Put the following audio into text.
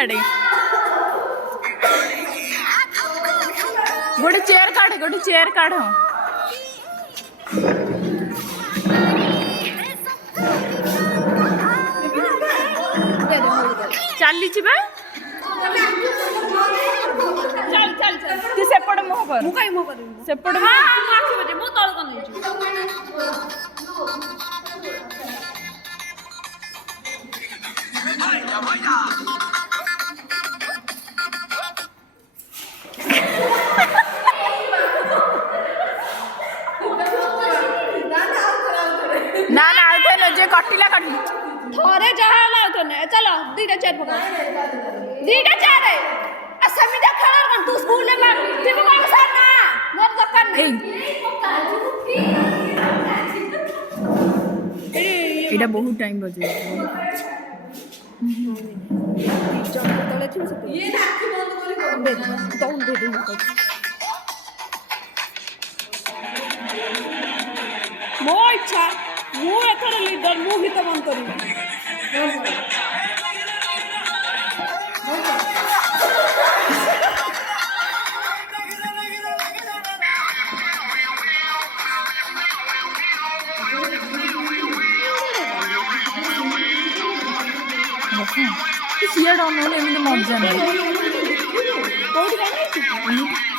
इे गोटे चेयर काढ़ चली तू सेपट मुह कर सेपट ना ना आउथे न जे कटिला कटि थोड़े जहाँ लाओ ने चलो दीटा चेयर पकड़ दीटा चेयर है असमिता खेला कर तू स्कूल में मार तू कोई सर ना मोर दरकार नहीं एटा बहुत टाइम बजे ये नाखी बंद कर दौड़ दे दे मो इच्छा मु एथर लीडर मु गीत बंद करी सिया डाउन होने में मजा नहीं कोई